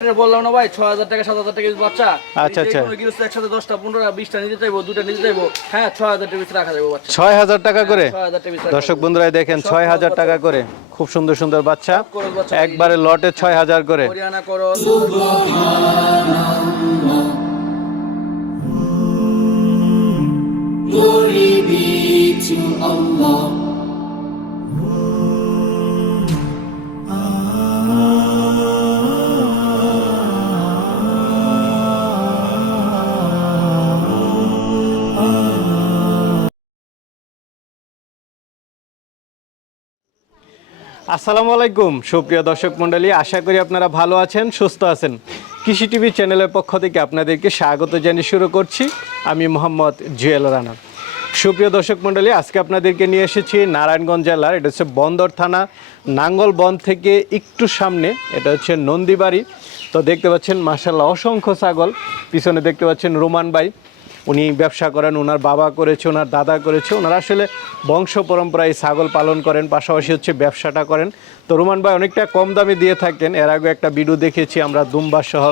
বললাম না ভাই ছয় হাজার টাকা সাত হাজার টাকা বাচ্চা। আচ্ছা, আচ্ছা। একসাথে দশটা পনেরোটা বিশটা নিতে চাইব দুটা নিতে চাইব হ্যাঁ ছয় হাজার টাকা রাখা যাবে বাচ্চা। ছয় হাজার টাকা করে? দর্শক বন্ধুরা দেখেন ছয় হাজার টাকা করে। খুব সুন্দর সুন্দর বাচ্চা। বাচ্চা। একবারে লটে ছয় হাজার করে। হরিয়ানা করো। Glory be to Allah. আসসালামু আলাইকুম, সুপ্রিয় দর্শক মণ্ডলী, আশা করি আপনারা ভালো আছেন, সুস্থ আছেন। কৃষি টিভি চ্যানেলের পক্ষ থেকে আপনাদেরকে স্বাগত জানিয়ে শুরু করছি। আমি মোহাম্মদ জুয়েল রানা। সুপ্রিয় দর্শক মণ্ডলী, আজকে আপনাদেরকে নিয়ে এসেছি নারায়ণগঞ্জ জেলার, এটা হচ্ছে বন্দর থানা, নাঙ্গল বন থেকে একটু সামনে, এটা হচ্ছে নন্দীবাড়ি। তো দেখতে পাচ্ছেন মাসাল্লাহ অসংখ্য ছাগল, পিছনে দেখতে পাচ্ছেন রোমান ভাই। উনি ব্যবসা করেন ওনার বাবা করেছে ওনার দাদা করেছে ওনারা আসলে বংশ পরম্পরায় ছাগল পালন করেন, পাশাপাশি হচ্ছে ব্যবসাটা করেন। তো রোমান ভাই অনেকটা কম দামে দিয়ে থাকেন। এর আগে একটা ভিডিও দেখেছি আমরা দুম্বা সহ।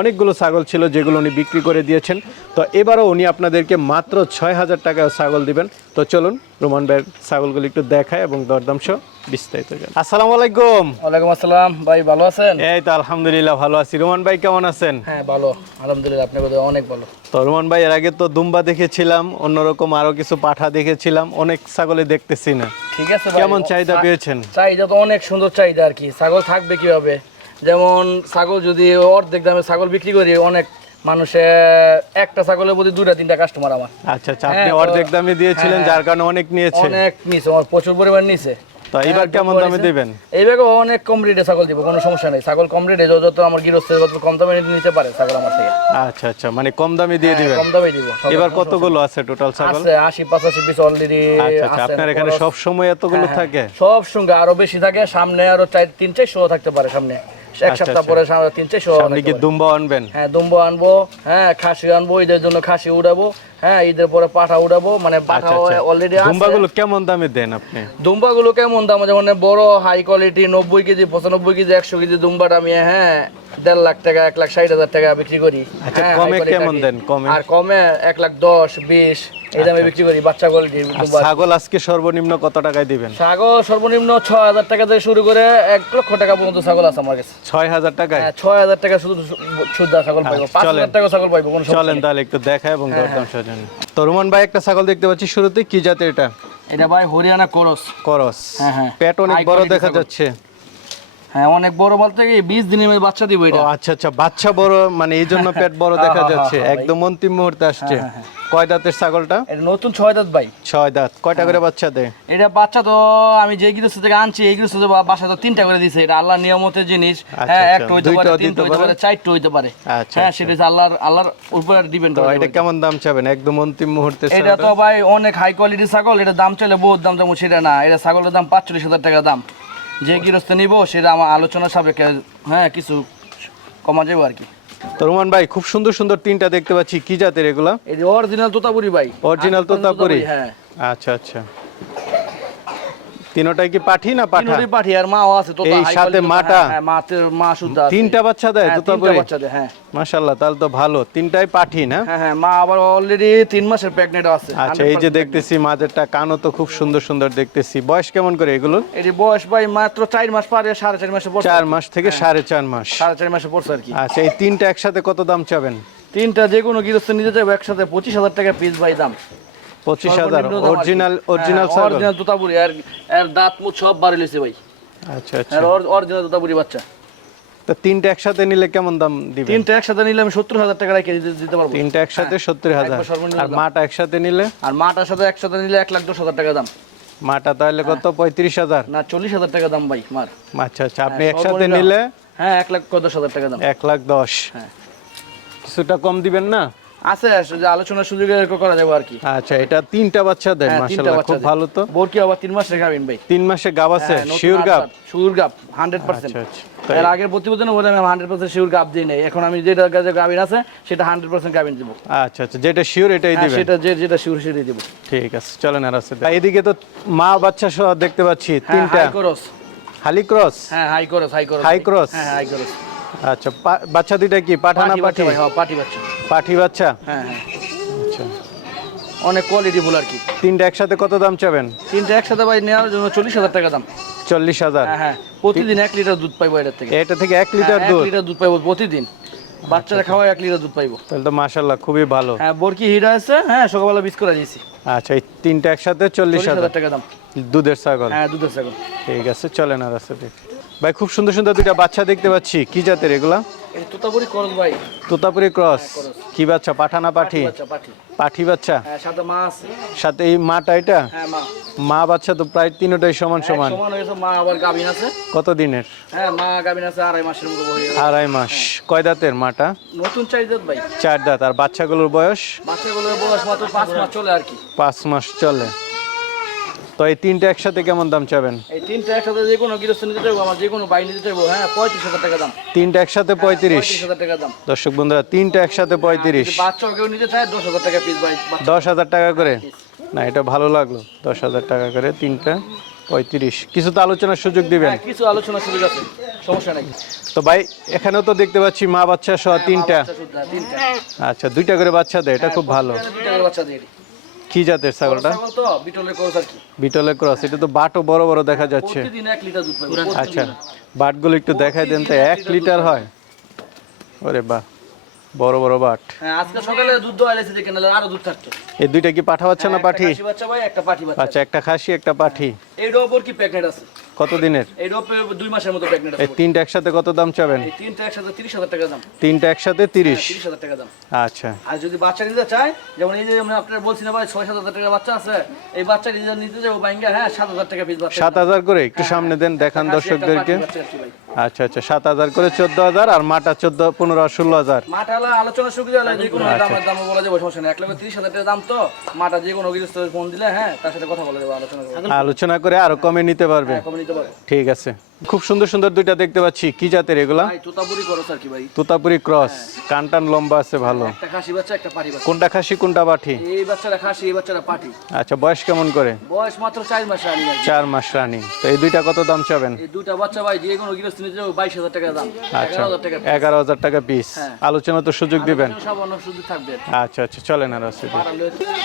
অনেকগুলো ছাগল ছিল যেগুলো উনি বিক্রি করে দিয়েছেন। তো এবারও উনি আপনাদেরকে মাত্র ছয় হাজার টাকায় ছাগল দিবেন। তো চলুন রোমান ভাইয়ের ছাগলগুলো একটু দেখায় এবং দরদাম সহ বিস্তারিত জানাই। আসসালামু আলাইকুম। ওয়ালাইকুম আসসালাম। ভাই ভালো আছেন? এই তো আলহামদুলিল্লাহ ভালো আছি। রোমান ভাই কেমন আছেন? হ্যাঁ ভালো। আলহামদুলিল্লাহ আপনার কথা অনেক ভালো। তো রোমান ভাই এর আগে তো দুম্বা দেখেছিলাম অন্যরকম আরও কিছু পাঠা দেখেছিলাম অনেক ছাগলে দেখতেছি না। ঠিক আছে কেমন চাহিদা পেয়েছেন? চাহিদা তো অনেক সুন্দর চাহিদা আর কি। ছাগল থাকবে কীভাবে? যেমন ছাগল যদি অর্ধেক দামে ছাগল বিক্রি করি অনেক মানুষে একটা ছাগলের প্রতি দুটা তিনটা কাস্টমার আমার। আচ্ছা আচ্ছা আপনি হ্যাঁ, অর্ধেক দামে দিয়েছিলেন হ্যাঁ, যার কারণে অনেক নিয়েছে। অনেক নিয়েছে আমার প্রচুর পরিমাণ নিছে তো হ্যাঁ, কেমন দামে। দিবেন? অনেক কম রেটে ছাগল দিব কোনো সমস্যা নেই। ছাগল কম রেটে যত আমার গৃহস্থ যত কম দামে নিতে পারে ছাগল আমার থেকে। আচ্ছা আচ্ছা মানে কম দামে দিয়ে দিবেন? কম দামে দিব এবার কতগুলো আছে টোটাল ছাগল? আছে আশি পঁচাশি পিস অলরেডি আচ্ছা আচ্ছা আপনার এখানে সব সময় এতগুলো হ্যাঁ, থাকে? সব সঙ্গে আরও বেশি থাকে সামনে আরও চার তিন চার শো থাকতে পারে সামনে। এক আচ্ছা, সপ্তাহ আচ্ছা। পরে তিন চার শো আপনি কি দুম্বা আনবেন? হ্যাঁ দুম্ব আনব হ্যাঁ খাসি আনব ঈদের জন্য খাসি উড়াবো হ্যাঁ ঈদের পরে পাঠা উড়াবো মানে পাঠা আচ্ছা। আচ্ছা অলরেডি দুম্বাগুলো কেমন দামে দেন আপনি? দুম্বাগুলো কেমন দাম যেমন বড় হাই কোয়ালিটি নব্বই কেজি পঁচানব্বই কেজি একশো কেজি দুম্বাটা আমি হ্যাঁ দেড় লাখ টাকা এক লাখ ষাট হাজার টাকা বিক্রি করি। আচ্ছা, হ্যাঁ, কমে কেমন দেন? কমে? আর কমে এক লাখ দশ বিশ এই দামে বিক্রি করি বাচ্চা কোয়ালিটি ছাগল আজকে সর্বনিম্ন কত টাকায় দিবেন? ছাগল সর্বনিম্ন ছয় হাজার টাকা থেকে শুরু করে এক লক্ষ টাকা পর্যন্ত ছাগল আছে আমার কাছে। ছয় হাজার টাকায়? হ্যাঁ ছয় হাজার টাকা শুধু শুদ্ধ ছাগল পাইবো। আচ্ছা, পাঁচ হাজার টাকা ছাগল পাইবো চলেন তাহলে একটু দেখায় এবং হ্যাঁ, দরদাম সাজান তো রোমান ভাই একটা ছাগল দেখতে পাচ্ছি শুরুতে। কি জাতের এটা? এটা ভাই হরিয়ানা করস। করস। হ্যাঁ, হ্যাঁ। পেট অনেক বড় দেখা যাচ্ছে। হ্যাঁ অনেক বড় বলতে কি বিশ দিনের মধ্যে বাচ্চা দিব এটা। আচ্ছা আচ্ছা বাচ্চা বড় মানে এই জন্য পেট বড় হ্যাঁ, দেখা হ্যাঁ, যাচ্ছে। হ্যাঁ, একদম অন্তিম মুহূর্তে আসছে। হ্যাঁ, হ্যাঁ, কয় দাঁতের ছাগলটা? এটা নতুন ছয় দাঁত ভাই। ছয় দাঁত। কয়টা করে বাচ্চা দেয়? এটা বাচ্চা তো আমি যে গৃহস্থ থেকে আনছি এই গৃহস্থ বাসা তো তিনটা করে দিছে। এটা আল্লাহর নিয়মতের জিনিস। আচ্ছা, হ্যাঁ আচ্ছা। একটা হইতে পারে তিনটা হইতে পারে? চারটা হইতে পারে। আচ্ছা, হ্যাঁ। সেটা আল্লাহর আল্লাহর উপর ডিপেন্ড করে এটা কেমন দাম চাবেন? একদম অন্তিম মুহূর্তে এটা তো ভাই অনেক হাই কোয়ালিটির ছাগল এটা দাম চলে বহুত দাম যেমন সেটা না। এটা ছাগলের দাম পাঁচচল্লিশ হাজার টাকা দাম। যে গৃহস্থ নিব সেটা আমার আলোচনা সাপেক্ষে হ্যাঁ কিছু কমা যাব আর কি। তো রোমান ভাই খুব সুন্দর সুন্দর তিনটা দেখতে পাচ্ছি। কি জাতের এগুলা? এই যে অরিজিনাল তোতাপুরি ভাই। অরিজিনাল 100% তোতাপুরি? হ্যাঁ। আচ্ছা আচ্ছা। তিনোটাই কি পাঠি না পাঠা? তিনটি পাঠি আর মাও আছে তোতা এই সাথে মাটা? হ্যাঁ, হ্যাঁ, মাতে মা শুদ্ধ আছে। তিনটা বাচ্চা দেয় হ্যাঁ, তিনটা বাচ্চা দেয়, হ্যাঁ। মাশাল্লাহ তাহলে তো ভালো। তিনটাই পাঠি না? হ্যাঁ হ্যাঁ মা আবার অলরেডি তিন মাসের প্রেগনেন্ট আছে। আচ্ছা এই যে দেখতেছি মাঝেরটা কানও তো খুব সুন্দর সুন্দর দেখতেছি। বয়স কেমন করে এগুলো। বয়স ভাই মাত্র চার মাস পারে সাড়ে চার মাসে পড়ছে। চার মাস থেকে সাড়ে চার মাস। সাড়ে চার মাসে পড়ছে আর কি। আচ্ছা এই তিনটা একসাথে কত দাম চাবেন? তিনটা যে কোনো গৃহস্থ নিতে যাবে একসাথে পঁচিশ হাজার টাকা পিস ভাই দাম। পঁচিশ হাজার। অরিজিনাল অরিজিনাল হ্যাঁ, অরিজিনাল তোতাপুরি। আর এর দাঁত মুখ সব বাড়ি লেছে ভাই। আচ্ছা আচ্ছা। আর অরিজিনাল তোতাপুরি বাচ্চা। তো তিনটা একসাথে নিলে কেমন দাম দিবেন? তিনটা একসাথে নিলে আমি সত্তর হাজার টাকা দিতে পারব। তিনটা একসাথে সত্তর হাজার। আর মাটা একসাথে নিলে? আর মাটার সাথে একসাথে নিলে এক লাখ দশ হাজার টাকা দাম। মাটা তাহলে কত? পঁয়ত্রিশ হাজার। না চল্লিশ হাজার টাকা দাম ভাই মার। আচ্ছা আচ্ছা। আপনি হ্যাঁ, একসাথে নিলে? হ্যাঁ এক লাখ দশ হাজার টাকা দাম। এক লাখ দশ। হ্যাঁ। কিছুটা কম দিবেন না? আছে যে আলোচনার সুযোগে করা যাবে আর কি। আচ্ছা এটা তিনটা বাচ্চা দেয় হ্যাঁ, মাশাআল্লাহ খুব ভালো তো। বোরকি আবার তিন মাস রেখাবেন ভাই তিন মাসে গাব আছে শিওর গাব শিওর গাব হান্ড্রেড পার্সেন্ট আচ্ছা আচ্ছা এর আগের প্রতিবেদনে বলে আমি হান্ড্রেড পার্সেন্ট শিওর গাব দিই নাই। এখন আমি যেটা কাছে গাবিন আছে সেটা হান্ড্রেড পার্সেন্ট গাবিন দেবো। আচ্ছা আচ্ছা যেটা শিওর এটাই হ্যাঁ, দিবেন। সেটা যে যেটা শিওর সেটাই দেবো। ঠিক আছে চলেন আর আছে। এদিকে তো মা বাচ্চা সহ দেখতে পাচ্ছি হ্যাঁ তিনটা। হাই করস হালি ক্রস? হ্যাঁ হাই করস হাই করস High cross? হ্যাঁ হাই করস আচ্ছা বাচ্চা দুইটা কি? পাঠানা পাঠি হ্যাঁ পাটি বাচ্চা। পাঠি বাচ্চা? হ্যাঁ হ্যাঁ। আচ্ছা। অনেক কোয়ালিটি ফুল আর কি। তিনটা একসাথে কত দাম চাবেন? তিনটা একসাথে ভাই নেওয়ার জন্য চল্লিশ হাজার টাকা দাম। চল্লিশ হাজার। হ্যাঁ হ্যাঁ। প্রতিদিন এক লিটার দুধ পাইবো এটার থেকে। এটা থেকে এক লিটার হ্যাঁ, দুধ? লিটার দুধ পাইবো প্রতিদিন। বাচ্চারা খাওয়ায় এক লিটার দুধ পাইবো। তাহলে তো মাশাল্লাহ খুবই ভালো। হ্যাঁ বরকি হিরা আছে হ্যাঁ সকালবেলা বিস করে দিয়েছি আচ্ছা এই তিনটা একসাথে চল্লিশ হাজার টাকা দাম। দুধের ছাগল। হ্যাঁ দুধের ছাগল। ঠিক আছে চলেন আর রাস্তাতে ভাই খুব সুন্দর সুন্দর দুইটা বাচ্চা দেখতে পাচ্ছি। কি জাতের এগুলা? তোতাপুরি করস ভাই। তোতাপুরি ক্রস। কি বাচ্চা পাঠি বাচ্চা পাঠি। পাঠি বাচ্চা? হ্যাঁ সাথে মা আছে। সাথে এই মাটা এটা? হ্যাঁ মা। মা বাচ্চা তো প্রায় তিনটাই সমান সমান। সমান হয়েছে মা আবার গাভিন আছে। কত দিনের? হ্যাঁ মা গাভিন আছে আড়াই মাসের মতো আড়াই মাস। কয় দাঁতের মাটা? নতুন চাহিদা ভাই। চার দাঁত। আর বাচ্চাগুলোর বয়স? বাচ্চাগুলোর বয়স মাত্র পাঁচ মাস চলে আর কি। পাঁচ মাস চলে। তো এই তিনটা একসাথে কেমন দাম চাবেন? এই তিনটা একসাথে যে কোনো গৃহস্থ নিতে চাইব আমার যে কোনো বাই নিতে চাইব হ্যাঁ পঁয়ত্রিশ হাজার টাকা দাম। তিনটা একসাথে পঁয়ত্রিশ? হাজার টাকা দাম। দর্শক বন্ধুরা তিনটা একসাথে পঁয়ত্রিশ। যদি বাচ্চাও কেউ নিতে চায় দশ হাজার টাকা পিস বাচ্চা। দশ হাজার টাকা করে? না এটা ভালো লাগল। দশ হাজার টাকা করে তিনটা পঁয়ত্রিশ। কিছু তো আলোচনার সুযোগ দিবেন? হ্যাঁ কিছু আলোচনার সুযোগ আছে সমস্যা নাই। তো ভাই এখানেও তো দেখতে পাচ্ছি মা বাচ্চা সহ তিনটা। বাচ্চা শুদ্ধ, হ্যাঁ, তিনটা। আচ্ছা দুইটা করে বাচ্চা দেয় এটা খুব ভালো। দুইটা করে বাচ্চা দিয়ে। কি জাতের ছাগলটা? বিটলে তো বিটলের কোর্স আর কি। বিটলের ক্রস এটা তো বাটও বড় বড় দেখা যাচ্ছে। প্রতিদিন এক লিটার দুধ পাবো আচ্ছা বাটগুলো একটু দেখাই দেন তো এক লিটার হয়? ওরে বাহ বড় বড় বাট। হ্যাঁ আজকে সকালে দুধ দোয়া আরও দুধ থাকতো। এই দুইটা কি পাঠা বাচ্চা না পাঠি? বাচ্চা ভাই একটা পাঠি বাচ্চা। আচ্ছা একটা খাসি একটা পাঠি। এইটা উপর কি প্যাকেট আছে? কত দিনের এইটার দুই মাসের মতো প্রেগনেন্ট এই তিনটা একসাথে কত দাম চাবেন? এই তিনটা একসাথে তিরিশ হাজার টাকা দাম। তিনটা একসাথে তিরিশ? তিরিশ হাজার টাকা দাম। আচ্ছা। আর যদি বাচ্চা নিতে চায় যেমন এই যে আমরা আপনার বলছি না ভাই ছয় সাত হাজার টাকা বাচ্চা আছে এই বাচ্চা নিতে যাব বাইঙ্গা হ্যাঁ সাত হাজার টাকা পিস বাচ্চা। সাত হাজার করে? একটু সামনে দেন দেখান খাসি দর্শকদেরকে। আচ্ছা আচ্ছা সাত হাজার করে চোদ্দ হাজার আর মাটা চোদ্দ পনেরো ষোলো হাজার। মাটা সুবিধা হলে যে কোনো দামের দাম বলা যাবে সমস্যা নেই। এক লক্ষ তিরিশ হাজার টাকা দাম তো। মাটা যে কোনো গৃহস্থ ফোন দিলে হ্যাঁ তার সাথে কথা বলে আলোচনা আলোচনা করে আরও কমে নিতে পারবে। হ্যাঁ, কমে নিতে পারব। ঠিক আছে। খুব সুন্দর সুন্দর দুইটা দেখতে পাচ্ছি। কি জাতের এগুলা? তোতাপুরি করো আর কি ভাই? তুতাপুরি ক্রস। কানটান লম্বা আছে ভালো। একটা খাসি বাচ্চা একটা পাটি বাচ্চা। কোনটা খাসি কোনটা পাঠি এই বাচ্চাটা খাসি এই বাচ্চাটা পাটি। আচ্ছা বয়স কেমন করে? বয়স মাত্র চার মাস রানি। চার মাস রানি। তো এই দুইটা কত দাম চাবেন? এই দুটা বাচ্চা ভাই যে কোনো গৃহস্থ নিতে যাব বাইশ হাজার টাকা দাম। আচ্ছা এগারো হাজার টাকা এগারো হাজার টাকা পিস হ্যাঁ। আলোচনা তো সুযোগ দিবেন। সব অন্য সুযোগ থাকবে। আচ্ছা আচ্ছা চলেন আর আছে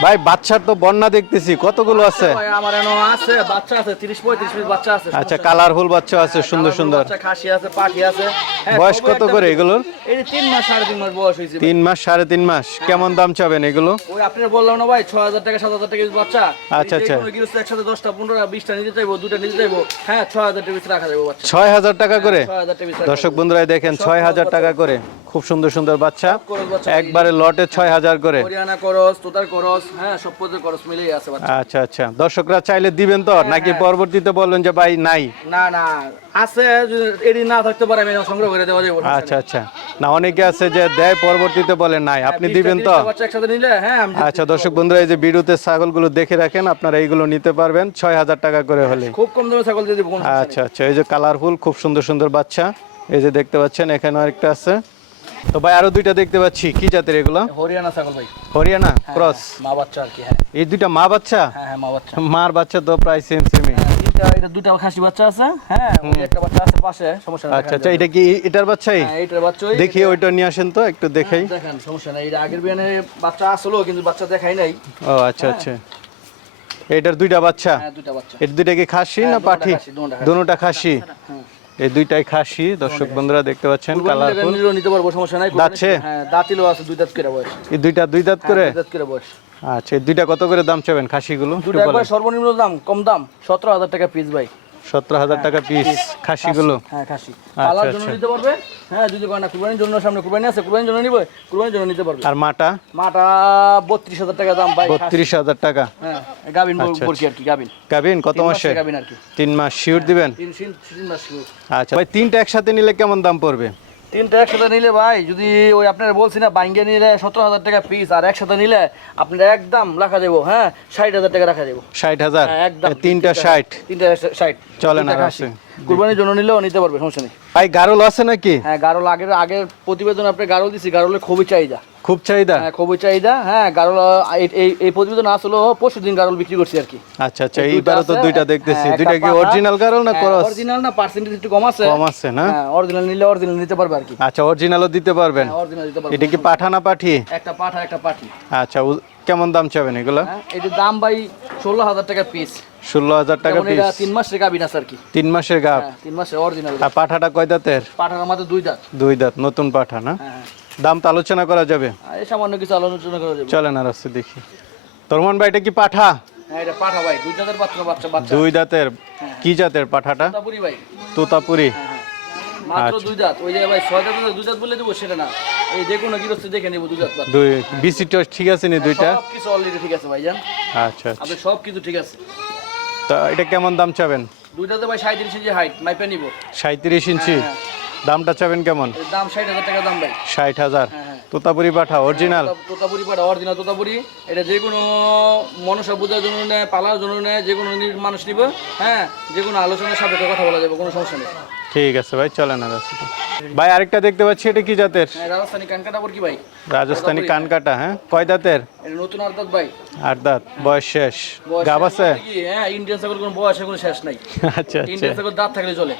ভাই বাচ্চার তো বন্যা দেখতেছি। কতগুলো আছে? ভাই, আমার এনো আছে বাচ্চা আছে তিরিশ পঁয়ত্রিশ পিস বাচ্চা আছে। আচ্ছা কালারফুল বাচ্চা আছে সুন্দর সুন্দর। খাসি আছে পাটি আছে। হ্যাঁ, বয়স কত করে এগুলোর? এই তিন মাস সাড়ে তিন মাস বয়স হয়েছে তিন মাস সাড়ে তিন মাস। কেমন দাম চাবেন এগুলো? ওই আপনার বললাম না ভাই ছয় হাজার টাকা সাত হাজার টাকা বাচ্চা। আচ্ছা, আচ্ছা। একসাথে দশটা পনেরোটা বিশটা নিতে চাইব দুটা নিতে চাইব হ্যাঁ ছয় হাজার টাকা রাখা যাবে বাচ্চা। ছয় হাজার টাকা করে? দর্শক বন্ধুরা দেখেন ছয় হাজার টাকা করে খুব সুন্দর সুন্দর বাচ্চা। একবারে লটে ছয় হাজার করে। হ্যাঁ আচ্ছা আচ্ছা। দর্শকরা চাইলে দিবেন তো নাকি পরবর্তীতে বলবেন যে ভাই নাই? না না আছে যদি এডি না থাকতে পারে আমি সংগ্রহ করে দেওয়া যাবে। আচ্ছা আচ্ছা। না অনেকে আছে যে দেয় পরবর্তীতে বলে নাই। আপনি দিবেন তো? একসাথে নিলে হ্যাঁ আচ্ছা দর্শক বন্ধুরা এই যে বিরুতে ছাগলগুলো দেখে রাখেন আপনারা এইগুলো নিতে পারবেন ছয় হাজার টাকা করে হলে। খুব কম দামে ছাগল সমস্যা আচ্ছা আচ্ছা এই যে কালারফুল খুব সুন্দর সুন্দর বাচ্চা। এই যে দেখতে পাচ্ছেন এখানে আরেকটা আছে। তো ভাই আরও দুইটা দেখতে পাচ্ছি। কি জাতের এগুলো? হরিয়ানা ছাগল ভাই। হরিয়ানা ক্রস। মা বাচ্চা আর কি হ্যাঁ। এই দুইটা মা বাচ্চা? হ্যাঁ হ্যাঁ মা বাচ্চা। মার বাচ্চা তো প্রায় সেম সেমই এটা দুটা খাসি বাচ্চা আছে হ্যাঁ ওই একটা বাচ্চা আছে পাশে সমস্যা নেই আচ্ছা আচ্ছা এটা কি এটার বাচ্চাই হ্যাঁ এইটার বাচ্চা দেখি ওইটা নিয়ে আসেন তো একটু দেখাই। দেখেন সমস্যা নাই এটা আগের বিয়ানে বাচ্চা আসলো কিন্তু বাচ্চা দেখাই নাই। ও আচ্ছা আচ্ছা। এটার দুইটা বাচ্চা? হ্যাঁ দুটা বাচ্চা। এর দুইটা কি খাসি না হ্যাঁ, পাঠি? খাসি, দুটোটা খাসি। হ্যাঁ। এই দুইটাই খাসি দর্শক বন্ধুরা দেখতে পাচ্ছেন কালারফুল। নিতে পারব সমস্যা নাই দাঁতছে? হ্যাঁ দাঁতিলো আছে দুই দাঁত করে বয়স। এই দুইটা দুই দাঁত করে? দুই দাঁত করে বয়স। আচ্ছা দুইটা কত করে দাম চাবেন খাসিগুলো? দুটো একবার সর্বনিম্ন দাম কম দাম সতেরো হাজার টাকা পিস ভাই। সতেরো হাজার টাকা পিস খাসিগুলো? হ্যাঁ খাসি। পালার জন্য নিতে পারবে। হ্যাঁ যদি না কুরবানির জন্য সামনে কুরবানি আছে কুরবানির জন্য নিবে কুরবানির জন্য নিতে পারবে। আর মাটা? মাটা বত্রিশ হাজার টাকা দাম ভাই বত্রিশ হাজার টাকা। হ্যাঁ গাবিন আচ্ছা, বলছি আর কি গাবিন গাবিন কত তিন মাসে গাবিন আর কি। তিন মাস শিওর দিবেন? তিন তিন তিন মাস শিওর। আচ্ছা ভাই তিনটা একসাথে নিলে কেমন দাম পড়বে? তিনটা একসাথে নিলে ভাই যদি ওই আপনার বলছি না বাইঙ্গে নিলে সতেরো হাজার টাকা পিস আর একসাথে নিলে আপনার একদম রাখা দেবো হ্যাঁ? ষাট হাজার টাকা রাখা দেবো। ষাট হাজার? হ্যাঁ, একদম। তিনটা ষাট? তিনটা ষাট। চলে না কুরবানির জন্য নিলেও নিতে পারবে সমস্যা নেই। ভাই গারল আছে নাকি? হ্যাঁ গারল আগের আগের প্রতিবেদন আপনি গারল দিছি গারলের খুবই চাহিদা। খুব চাহিদা? হ্যাঁ খুবই চাহিদা। হ্যাঁ গারল এই- এই প্রতিবেদন আসলো পরশু দিন গারল বিক্রি করছি আর কি। আচ্ছা আচ্ছা এইবারও তো দুইটা দেখতেছি। দুইটা কি অরিজিনাল গারল না ক্রস অরিজিনাল না পার্সেন্টেজ একটু কম আছে। কম আছে না? হ্যাঁ অরিজিনাল নিলে অরিজিনাল নিতে পারবে আর কি। আচ্ছা অরিজিনালও দিতে পারবেন। অরিজিনাল দিতে পারবে। এটা কি পাঠা না পাঠি? একটা পাঠা একটা পাঠি। আচ্ছা কেমন দাম চাবেন এগুলো? হ্যাঁ এটার দাম ভাই ষোলো হাজার টাকা পিস ষোলো হাজার টাকা পিস তিন মাস রেখা বিনাস আর কি। তিন মাসের হ্যাঁ তিন মাসের অরিজিনাল পাঠাটা কয় দাঁতের? পাঠার আমাদের দুই দাঁত। দুই দাঁত নতুন পাঠা না? হ্যাঁ হ্যাঁ। দাম তো আলোচনা করা যাবে। সামান্য কিছু আলোচনা করা যাবে। চলেন আর আসছে দেখি। তোরমন ভাই এটা কি পাঠা? হ্যাঁ দুই দাঁতের দুই কি জাতের পাঠাটা? তোতাপুরি হ্যাঁ হ্যাঁ। ঠিক আছে নি দুইটা? সব কিছু অলরেডি ঠিক আছে আচ্ছা আচ্ছা। আপনি সব কিছু ঠিক আছে। তা এটা কেমন দাম চাবেন? ভাই সাঁত্রিশ ইঞ্চি হাইট মাইপে নিব। সাঁত্রিশ ইঞ্চি। হ্যাঁ, দামটা চাবেন কেমন? দাম ষাট হাজার টাকা দাম ভাই। ষাট হাজার। হ্যাঁ, হ্যাঁ। তোতাপুরি পাঠা অরিজিনাল তোতাপুরি পাড়া অরিজিনাল তোতাপুরি। এটা যে কোনো মনসা পূজার জন্য নেয় পালার জন্য নেয় যে কোনো মানুষ নিবে হ্যাঁ যে কোনো আলোচনার সাপেক্ষে কথা বলা যাবে কোনো সমস্যা নেই। ঠিক আছে ভাই চলেন আর ভাই আরেকটা দেখতে পাচ্ছি এটা কি জাতের? হ্যাঁ রাজস্থানি কানকাটাপুর কি ভাই? রাজস্থানি কানকাটা হ্যাঁ? কয় দাঁতের? এটা নতুন ভাই। আট দাঁত বয়স শেষ। গাব আছে? হ্যাঁ ইন্ডিয়ান ছাগল কোনো বয়সে কোনো শেষ নাই। আচ্ছা আচ্ছা। ইন্ডিয়ান ছাগল দাঁত থাকলে চলে।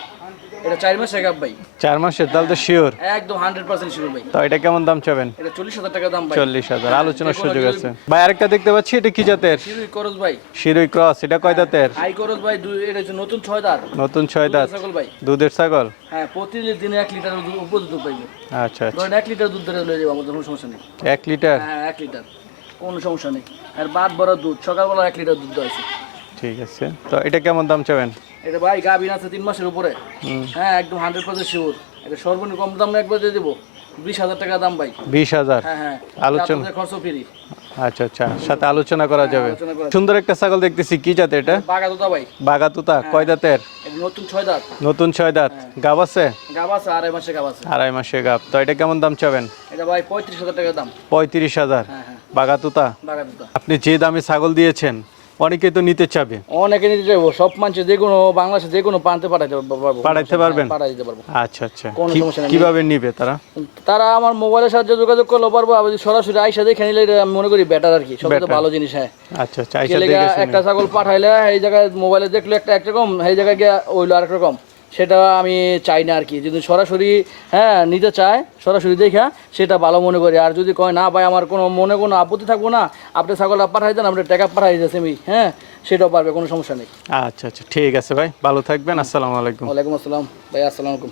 এটা চার মাস এক ভাই। চার মাসের তাহলে তো শিওর একদম হান্ড্রেড পার্সেন্ট শিওর ভাই। তো এটা কেমন দাম চাবেন? এটা চল্লিশ হাজার টাকা দাম ভাই। চল্লিশ হাজার আলোচনার সুযোগ আছে। ভাই আরেকটা দেখতে পাচ্ছি এটা কি জাতের? শিরুই করজ ভাই। শিরোই ক্রস এটা কয় দাঁতের? হাই করজ ভাই এটা হচ্ছে নতুন ছয় দাঁত। নতুন ছয় দাঁত। ছাগল ভাই। দুধের ছাগল? হ্যাঁ প্রতিদিন দিনে লিটার দুধ পাইবে আচ্ছা আচ্ছা। এক লিটার দুধ ধরে লয়ে যাব আমাদের কোনো সমস্যা নেই। এক লিটার? হ্যাঁ লিটার। কোনো সমস্যা নেই। আর বাদ বড় দুধ সকালবেলা এক লিটার দুধ দেওয়া ঠিক আছে। তো এটা কেমন দাম চাবেন? এটা ভাই গাভিন আছে তিন মাসের উপরে। হ্যাঁ একদম হান্ড্রেড পার্সেন্ট শিওর এটা সর্বনিম্ন কম দাম একবার দিয়ে দেবো। বিশ হাজার টাকা দাম ভাই। বিশ হাজার? হ্যাঁ হ্যাঁ। আলোচনা- খরচ ফ্রি আচ্ছা আচ্ছা। সাথে আলোচনা করা যাবে। সুন্দর একটা ছাগল দেখতেছি। কি জাত এটা? বাগা দুধা ভাই। বাগাতুতা। কয় দাঁতের? নতুন ছয় দাঁত। নতুন ছয় দাঁত। গাব আছে? গাব আছে আড়াই মাসে গাব আছে। আড়াই মাসে গাব। তো এটা কেমন দাম চাবেন? এটা ভাই পঁয়ত্রিশ হাজার টাকা দাম। পঁয়ত্রিশ হাজার। হ্যাঁ হ্যাঁ। বাগাতুতা। আপনি যে দামে ছাগল দিয়েছেন অনেকে তো নিতে চাবে। অনেকে নিতে যাব সব মানুষ যে কোনো বাংলাদেশে যে কোনো প্রান্তে পাঠাইতে পারব পাঠাইতে পারবেন? পাঠাই দিতে পারব। আচ্ছা আচ্ছা। কোনো সমস্যা নেই। কীভাবে নিবে তারা? তারা আমার মোবাইলের সাহায্যে যোগাযোগ করলে পারব আর যদি সরাসরি আইসা দেখে নিলে আমি মনে করি বেটার আর কি। সব তো ভালো জিনিস হ্যাঁ। আচ্ছা আচ্ছা আইসা দেখে একটা ছাগল পাঠাইলে এই জায়গায় মোবাইলে দেখল একটা একরকম এই জায়গায় গিয়ে ওইলো আরেক রকম। সেটা আমি চাই না আর কি। যদি সরাসরি হ্যাঁ নিতে চায় সরাসরি দেখা সেটা ভালো মনে করি। আর যদি কয় না ভাই আমার কোনো মনে কোনো আপত্তি থাকব না। আপনি ছাগলটা পাঠাই দেন আপনি টাকা পাঠাই দিয়েছে আমি হ্যাঁ সেটাও পারবে কোনো সমস্যা নেই। আচ্ছা আচ্ছা ঠিক আছে ভাই ভালো থাকবেন আসসালামু আলাইকুম। ওয়ালাইকুম আসসালাম। ভাই আসসালামু আলাইকুম।